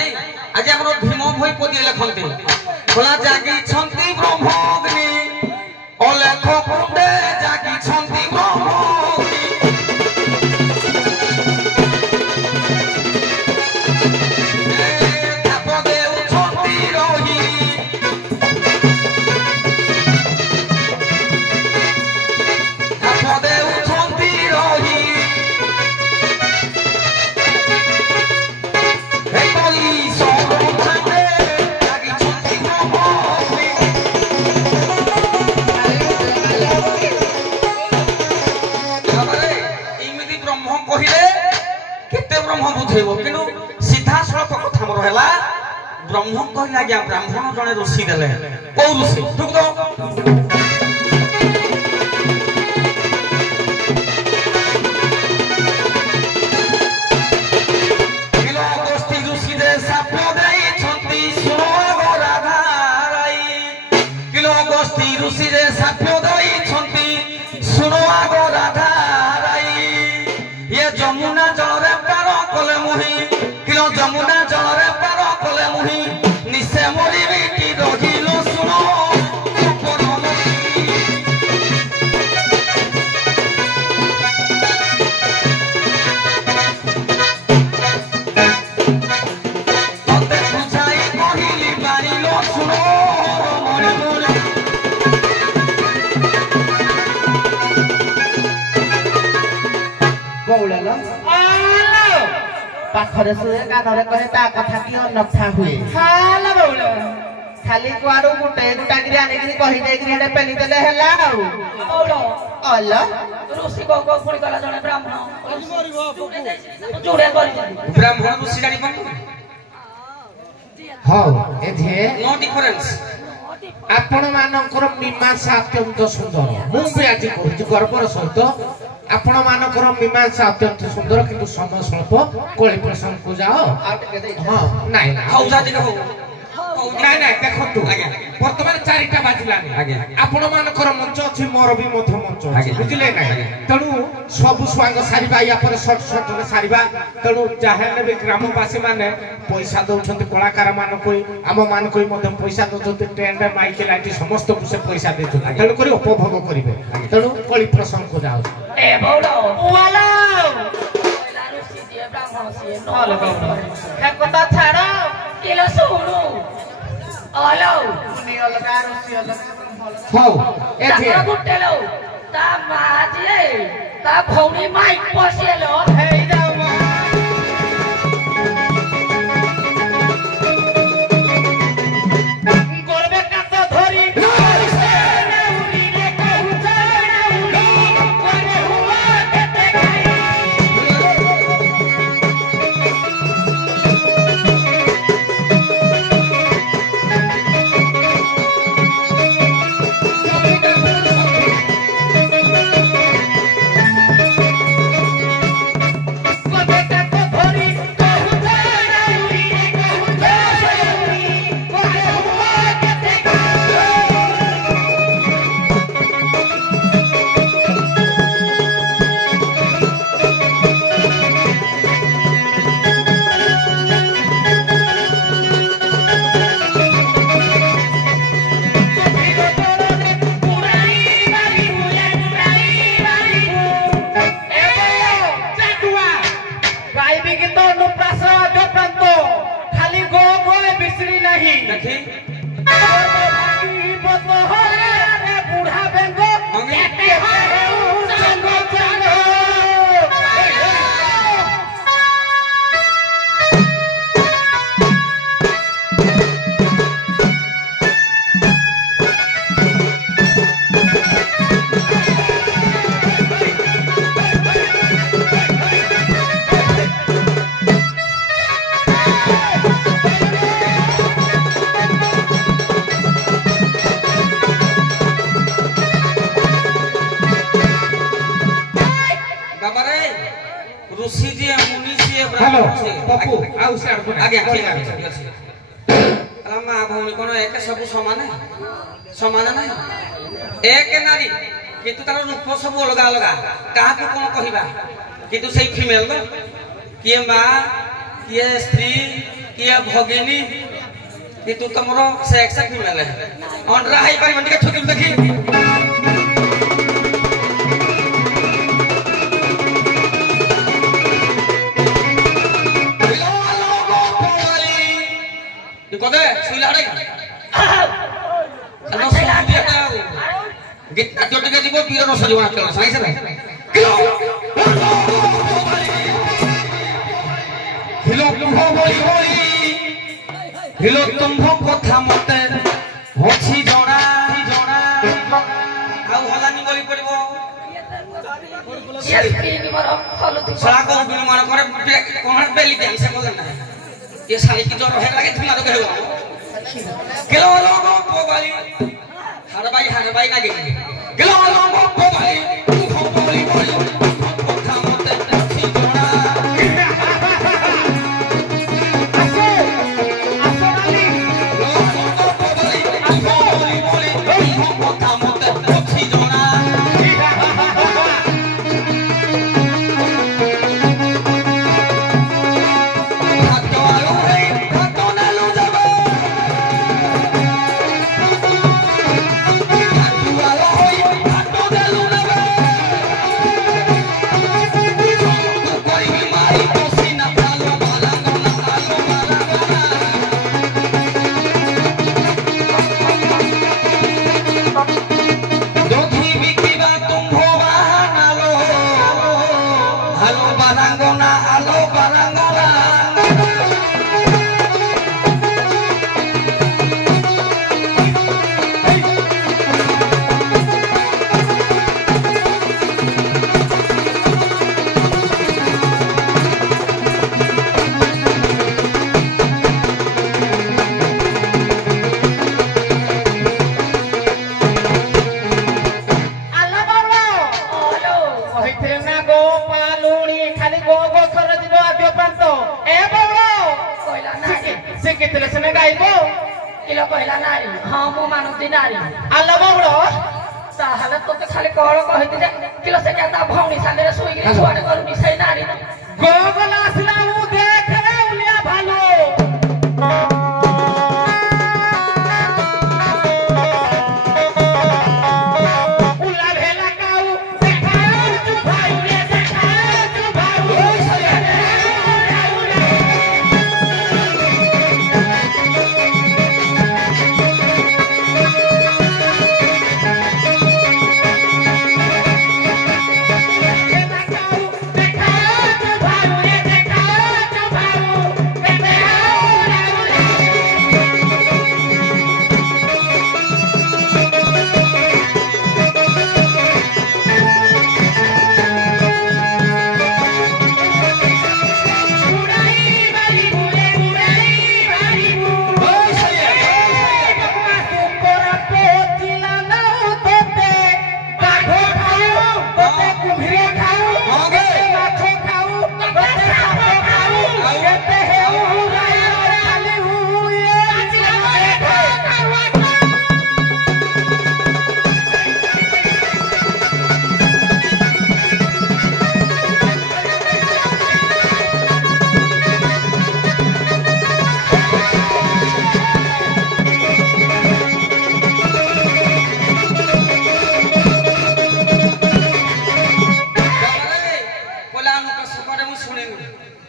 आज आम भीम भई पदी लिखते खोला जागी ब्रह्मग्नि अलेख कुंडे जागी सीधा सड़क कथा मोर है ब्रह्म कहले आज्ञा ब्राह्मण जड़े ऋषि देले कौ ऋषि ठीक तो जमुना जल पार कले मुही किलो जमुना जल पार कले मुही निशे मरी कि रहिलो सुनो ବଉଳଲ ଆଲୋ ପାଖରେ ଶୁଏ କାନରେ କହେ ତା କଥା କି ଅନଥା ହୁଏ ହାଲୋ ବଉଳ ଖାଲି କୁଆଡୁ ଗୁଟେ ଗୁଟାକିରି ଆଣିକିରି କହିଦେଇକିରି ହେଟେ ପେଲି ଦେଲେ ହେଲା ଆଉ ବଉଳ ଅଲ ଋଷି କଉ କଉ ପୁଣି ଗଲା ଜଣେ ବ୍ରାହ୍ମଣ ଯୋଡିଆ କରିଛନ୍ତି ବ୍ରାହ୍ମଣ ଋଷି ଜାଣି ପାରୁନ ହଉ ଏଥିରେ नो डिफरेंस ଆପଣ ମାନଙ୍କର ମୀମାଂସା ଅତ୍ୟନ୍ତ ସୁନ୍ଦର ମୁଁ ବି ଆଜି କହୁଛି ଗର୍ବର ସହିତ ଆପଣ ମାନଙ୍କର ମୀମାଂସା ଅତ୍ୟନ୍ତ ସୁନ୍ଦର କିନ୍ତୁ ସମୟ ସ୍ୱଳ୍ପ କୋଳି ପ୍ରସଙ୍ଗକୁ ଯାଅ ହଁ ନାଇଁ ହଉ ଯା ଟିକେ ହଉ ନାଇଁ ନାଇଁ ଦେଖନ୍ତୁ ଆଜ୍ଞା। ବର୍ତ୍ତମାନ 4ଟା ବାଜିଲାନି ଆଜ୍ଞା। ଆପଣ ମାନଙ୍କର ମଞ୍ଚ ଅଛି ମୋର ବି ମଧ୍ୟ ମଞ୍ଚ ଅଛି ଆଜ୍ଞା। ବୁଝିଲେ ନାଇଁ ଆଜ୍ଞା। ତେଣୁ ସବୁ ଛୁଆଙ୍କ ସାରିବା ୟା ପରେ ସର୍ଟରେ ସାରିବା ତେଣୁ ଯାହାହେଲେ ବି ଗ୍ରାମବାସୀ ମାନେ ପଇସା ଦଉଛନ୍ତି କଳାକାର ମାନଙ୍କୁ ଆମ ମାନଙ୍କୁ ମଧ୍ୟ ପଇସା ଦଉଛନ୍ତି ଟେଣ୍ଟ ମାଇକ ଲାଇଟ୍ ସମସ୍ତଙ୍କୁ ସେ ପଇସା ଦେଇଛନ୍ତି ତେଣୁକରି ଉପଭୋଗ କରିବେ ତେଣୁ କଳି ପ୍ରସଙ୍ଗକୁ ଯାଉ ଏ ବଉଳ ଉଆଲୋ ଋଷି ଯିଏ ବ୍ରାହ୍ମଣ ସିଏ ନହେଲେ ବଉଳ ଏ କଥା ଛାଡ କିଲୋ ଶୁଣୁ ଅଲୋ ଅଲଗା ଋଷି ଅଲଗା ହଉ ତାଙ୍କର ଗୋଟେ ଲୋ ତା ମା ଯିଏ ତା ଭଉଣୀ ମାଇକ ପଶିଏଲୋ ହେଇଯାଉ ମା করবে কাত ধরি देखी বুড়া বেঙ্গ ऋषि जी मुनि जी हेलो ब्राह्मण जी पप्पू आउ से आड़ आगे ठीक है रामा भौणी कोन एक सब समान समान ना एक नारी किंतु तार रूप सब अलग अलग क्या कोन कहबा किंतु से फीमेल न किए मां किए स्त्री किए भगिनी किंतु तमरो सेक्स फीमेल है अंडरा हाई पारी मंडी के ठोकी देखी कदे सुइलाडे गीत नाट्य जीव वीर रस जीवन नाट्य साई हिलो तुम्भ बोली बोली हिलो तुम्भ कथा मते होछि जणा जणा आउ हलानी बोली पड़िबो ये स्क्रीन मर हलुती सळा को निर्माण करे कोन बेली दे से बोलन ना ये साली की जोर है लगे थुना तो कहवा गेलो लोगो पोबाली हर भाई लागे गेलो लोगो पोबाली तू बोली बोली कथा मते छी जोड़ा आसो लोगो पोबाली बोली कथा मते छी जोड़ा କହିଥିଲେ ନା ଗୋ ପାଲୁଣି ଖାଲି ଗୋ ଗୋ ଖର ଯିବ ଆଦ୍ୟ ପ୍ରାନ୍ତ ଏ ବଉଳ କହିଲା ନାରୀ ଶିଖିଥିଲେ ସିନା ଗାଇବ କିଲୋ କହିଲା ନାରୀ ହଁ ମୁଁ ମାନୁଛି ନାରୀ ଆଲୋ ବଉଳ ତାହେଲେ ତୋତେ ଖାଲି କଣ କହିଥିଲେ କିଲୋ ସେ ତା ଭଉଣୀ ସାଙ୍ଗରେ ଶୋଇକିରି ଛୁଆଟେ କରୁନି ସେଇ ନାରୀ ଗୋ ଗଲା ଆସିଲା ମୁଁ ଦେଖେ ଉଲିଆ ଭାଲୁ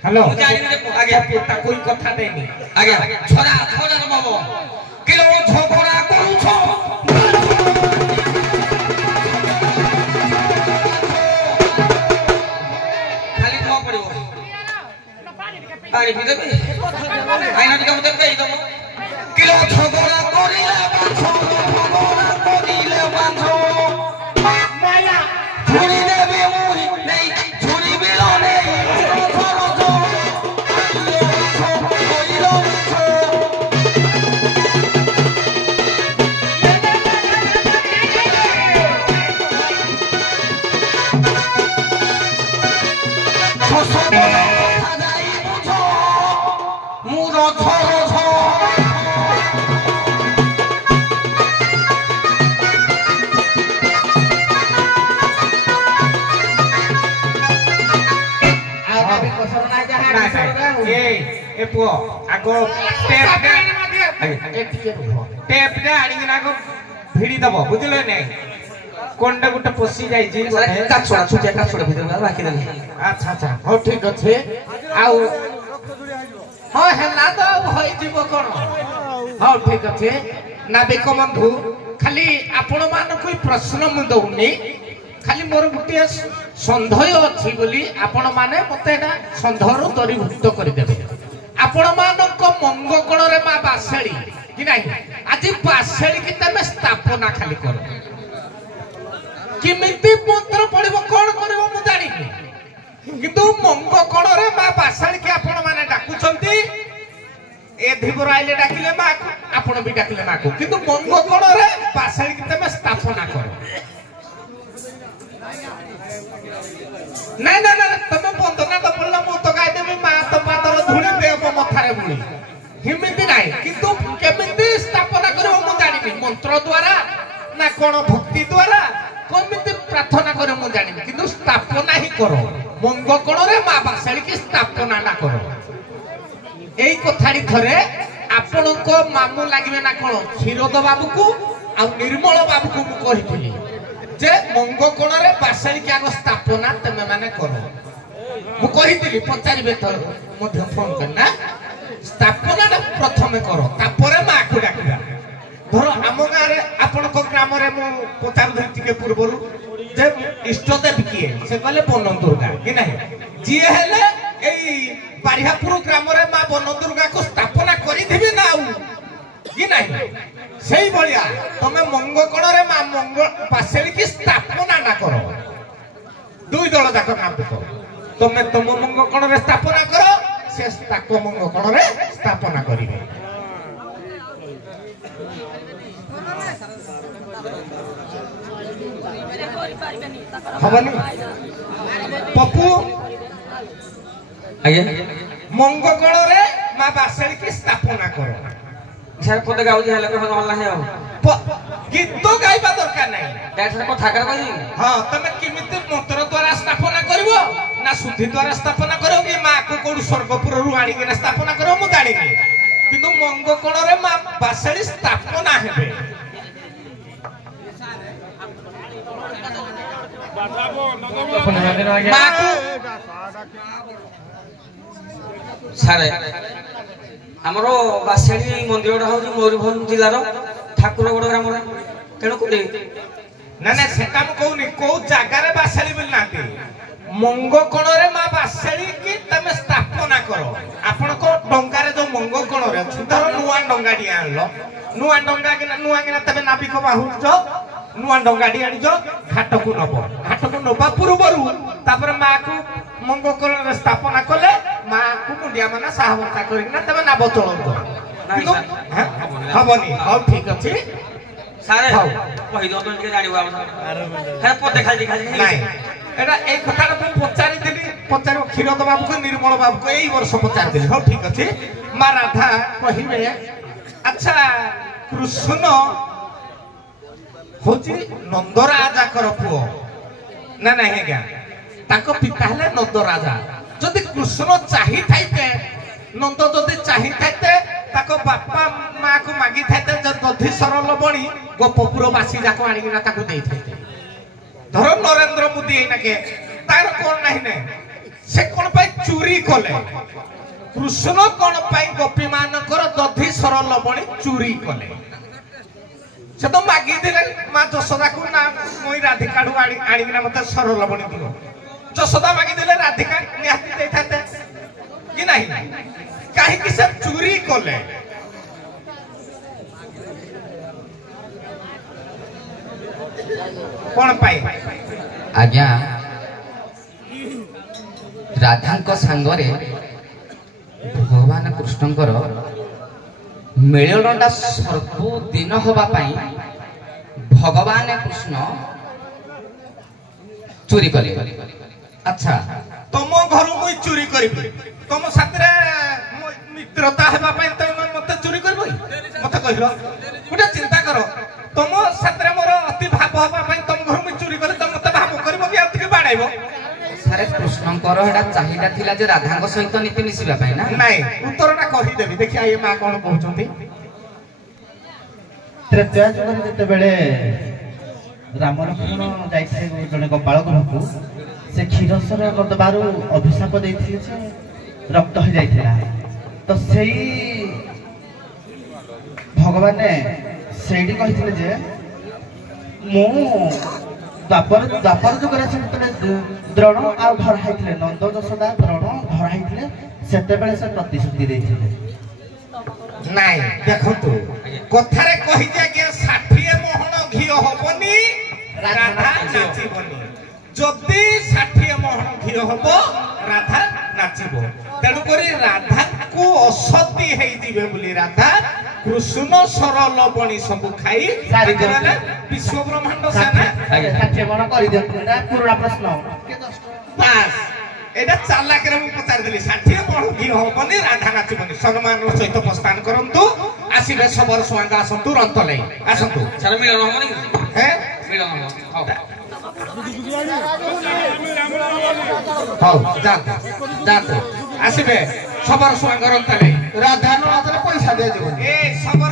हेलो आगे पुता कोई कथा देनी आगे छोरा छोरा बाबू किलो झगड़ा करू छो खाली न पड़ियो पानी पी देबे आइना टिका मते पेई दमो किलो झगड़ा करिले बांधो माया झुरी देबे मुही नहीं झुरी बिलो नहीं ए पुओ आगो टेप दे आनी ना को भिड़ी दबो बुझलो नै कोंडा गुटा पसी जाई जी का छोड़ा छुटिया का छोड़ा भीतर राखी देले अच्छा अच्छा हो ठीक अछि आउ हो हेला तो होई जीवो कोन हो ठीक अछि नाबिक बंधु खाली आपण मान कोई प्रश्न मु दउनी खाली मोर गुटे संदेह अछि बोली आपण माने मते ना संदेहरु दरीभूत करि देबे आपण मानक मंग कोण रे मा बासेली कि नाही आज बासेली कि तमे स्थापना खाली करो किमिति मंत्र पढिबो कोन करबो मु जानि किंतु मंग कोण रे मा बासेली कि आपण माने डाकुचंती ए धिबर आइले डाकिले मा आपण भी डाकिले मा को किंतु मंग कोण रे बासेली कि तमे स्थापना करो ना ना ना तमे बंदना तो बोलला मु तो गाय देबे मा तो पातर धुणी देबो मथारे बुली हिमिति नाही किंतु केमिति स्थापना करबो मु जानिबी मंत्र द्वारा ना कोन भक्ति द्वारा केमिति प्रार्थना करे मु जानिबी किंतु स्थापना ही करो मंग कोण रे मा बासाली की स्थापना ना करो एई कथारी थरे आपनको मामू लागिबे ना कोन क्षीरोद बाबू को आ निर्मल बाबू को मु कहिथिली जे मंग कोण रे बासाली की आगो स्थापना तमे माने करो मु कहिथिली पचारिबे तो मध्य फोन करना स्थापना प्रथमे करो तापरे मा को डाकिबा धरो आम गाँ रे आपनको ग्राम रे मु पचार दिन टिके पूर्वरु जे इष्ट देव किए से कहले बन दुर्गा कि नाही जी हेले एई बारिहापुर ग्राम रे मा बन दुर्गा को स्थापना करि दिबे ना आउ कि नाही सेही बलिया तमे मंग कोण रे मा मंग पासेली की स्थापना ना करो दुई दल जाक नाम तो तमे तम मंग कोण रे स्थापना करो से ताको मंग कोण रे स्थापना करिवे ହବନି ପପୁ ଆଜ୍ଞା ମଙ୍ଗକଳରେ ମା ବାସେଳି କି ସ୍ଥାପନା କର ସାର୍ ପଦେ ଗାଉଛି ହେଲେ ଭଲ ନାହିଁ ଆଉ ଗୀତ ଗାଇବା ଦରକାର ନାହିଁ ଡାଇରେକ୍ଟ କଥା କାର କହିବି ହଁ ତମେ କେମିତି ମନ୍ତ୍ର ଦ୍ୱାରା ସ୍ଥାପନା କରିବ ନା ଶୁଦ୍ଧି ଦ୍ୱାରା ସ୍ଥାପନା କରିବ କି ମାକୁ କୋଉଠୁ ସ୍ୱର୍ଗପୁରରୁ ଆଣିକିନା ସ୍ଥାପନା କରିବ ମୁଁ ଜାଣିନି କିନ୍ତୁ ମଙ୍ଗକଳରେ ମା ବାସେଳି ସ୍ଥାପନା ହେବେ ମାକୁ ସାରେ ଆମର ବାସେଳି ମନ୍ଦିରଟା ହଉଛି ମୟୂରଭଞ୍ଜ ଜିଲ୍ଲାର ଠାକୁରଗଡ଼ ଗ୍ରାମରେ ତେଣୁ କୋଉଠି ନା ନା ସେଟା ମୁଁ କହୁନି କୋଉ ଜାଗାରେ ବାସେଳି ବୋଲି ନାହାନ୍ତି ମଙ୍ଗକଳରେ ମା ବାସେଳି କି ତମେ ସ୍ଥାପନା କର ଆପଣଙ୍କ ଡଙ୍ଗାରେ ଯୋଉ ମଙ୍ଗକଳରେ ଅଛି ଧର ନୂଆ ଡଙ୍ଗାଟି ଆଣିଲ ନୂଆ ଡଙ୍ଗା କିନା ତମେ ନାବିକ ବାହୁଛ ନୂଆ ଡଙ୍ଗାଟି ଆଣିଛ ଘାଟକୁ ନବା ପୂର୍ବରୁ ତାପରେ ମାକୁ ମଙ୍ଗକଳରେ ସ୍ଥାପନା କଲେ ମାକୁ ମୁଣ୍ଡିଆ ମାନେ ସାହବତା କରିକିନା ତମେ ନାବ ଚଳଉଛ ହବନି ହଉ ଠିକ ଅଛି ସାରେ କହିଦିଅ ତ ଟିକେ ଜାଣିବ ଆମେ ପଦେ ଖାଲି ନାଇଁ ଏଟା ଏଇ କଥାଟା ମୁଁ ପଚାରିବ କ୍ଷୀରୋଦ ବାବୁକୁ ନିର୍ମଳ ବାବୁକୁ ଏଇ ବର୍ଷ ପଚାରିଦେଲି ହଉ ଠିକ ଅଛି ମା ରାଧା କହିବେ ଆଚ୍ଛା କୃଷ୍ଣ ହଉଛି ନନ୍ଦରାଜାଙ୍କର ପୁଅ ନା ନାହିଁ ଆଜ୍ଞା ତାଙ୍କ ପିତା ହେଲେ ନନ୍ଦରାଜା ଯଦି କୃଷ୍ଣ ଚାହିଁଥାଇତେ ନନ୍ଦ ଯଦି ଚାହିଁଥାଇତେ ତାଙ୍କ ବାପା ମାକୁ ମାଗିଥାଇତେ ଦଧିସର ଲବଣୀ ଗୋପପୁର ବାସୀ ଯାକ ଆଣିକିନା ତାକୁ ଦେଇଥାଇତେ ଧର ନରେନ୍ଦ୍ର ମୋଦି ଏଇନାକେ ତାର କଣ ନାହିଁ ନେ ସେ କଣ ପାଇଁ ଚୋରି କଲେ କୃଷ୍ଣ କଣ ପାଇଁ ଗୋପୀ ମାନଙ୍କର ଦଧିସର ଲବଣୀ ଚୋରି କଲେ ସେ ତ ମାଗିଥିଲେ ମା ଯଶୋଦାକୁ ନା ମୁଁ ରାଧିକାଠୁ ଆଣିକିନା ମତେ ସର ଲବଣୀ ଦିଅ ଯଶୋଦା ମାଗିଦେଲେ ରାଧିକା ନିହାତି ଦେଇଥାନ୍ତେ କି ନାହିଁ କାହିଁକି ସେ ଚୋରି କଲେ କଣ ପାଇଁ ଆଜ୍ଞା ରାଧାଙ୍କ ସାଙ୍ଗରେ ଭଗବାନ କୃଷ୍ଣଙ୍କର ମିଳନଟା ସବୁଦିନ ହବା ପାଇଁ ଭଗବାନ କୃଷ୍ଣ ଚୋରି କଲେ ଆଚ୍ଛା ତମ ଘରୁ ମୁଇଁ ଚୋରି କରିବି ତମ ସାଥିରେ ମିତ୍ରତା ହେବା ପାଇଁ ତମେ ମତେ ଚୋରି କରିବ ମତେ କହିଲ ଗୋଟେ ଚିନ୍ତା କର ତମ ସାଥିରେ ମୋର ଅତି ଭାବ ହେବା ପାଇଁ ତମ ଘରୁ ମୁଇଁ ଚୋରି କଲେ ତମେ ମତେ ଭାବ କରିବ କି ଆଉ ଟିକେ ବାଡାଇବ ସାରେ କୃଷ୍ଣଙ୍କର ଏଟା ଚାହିଦା ଥିଲା ଯେ ରାଧାଙ୍କ ସହିତ ନୀତି ମିଶିବା ପାଇଁ ନା ନାଇଁ ଉତ୍ତରଟା କହିଦେବି ଦେଖିଆ ଏ ମା କଣ କହୁଛନ୍ତି ତ୍ରେତୟା ଯୁଗରେ ଯେତେବେଳେ ରାମ ଲକ୍ଷ୍ମଣ ଯାଇଥିଲେ ଜଣେ ଗୋପାଳ ଘରକୁ ସେ କ୍ଷୀରସର ନଦବାରୁ ଅଭିଶାପ ଦେଇଥିଲେ ଯେ ରକ୍ତ ହେଇଯାଇଥିଲା ତ ସେଇ ଭଗବାନ ସେଇଠି କହିଥିଲେ ଯେ ମୁଁ ଦ୍ୱାପର ଯୁଗରେ ଯେତେବେଳେ ଦ୍ରୋଣ ଆଉ ଧରା ହେଇଥିଲେ ନନ୍ଦ ଯଶୋଦା ଦ୍ରୋଣ ଧରା ହେଇଥିଲେ ସେତେବେଳେ ସେ ପ୍ରତିଶ୍ରୁତି ଦେଇଥିଲେ ନାଇଁ ଦେଖନ୍ତୁ କଥାରେ କହିଛି ଆଜ୍ଞା 60 ମୋହନ ଘିଅ ହବନି ରାଧା ନାଚିବନି ଯଦି 60 ମୋହନ ଘିଅ ହବ ରାଧା ନାଚିବ ତେଣୁକରି ରାଧାଙ୍କୁ ଅସତୀ ହେଇଯିବେ ବୋଲି ରାଧା କୃଷ୍ଣ ସର ଲବଣୀ ସବୁ ଖାଇ ବିଶ୍ୱ ବ୍ରହ୍ମାଣ୍ଡ ସେନା 60 ମୋହନ କରିଦିଅନ୍ତୁ ନା ପୁରୁଣା ପ୍ରଶ୍ନ ବାସ୍ ଏଇଟା ଚାଲାକରେ ମୁଁ ପଚାରିଦେଲି 60 ମୋହନ ଘିଅ ହବନି ରାଧା ନାଚିବନି ସମ୍ମାନର ସହିତ ପ୍ରସ୍ଥାନ କରନ୍ତୁ ଆସିବେ ସବର ସୁଆଙ୍ଗ ଆସନ୍ତୁ ରନ୍ତଲେ ଆସନ୍ତୁ ସାର୍ ମିଳନ ହବନି ମିଳନ ହବ ହଉ ଯାଆନ୍ତୁ ଆସିବେ ସବର ସୁଆଙ୍ଗ ରନ୍ତଲେ ରାଧା ନ ଆସିଲେ ପଇସା ଦିଆଯିବନି ଏ ସବର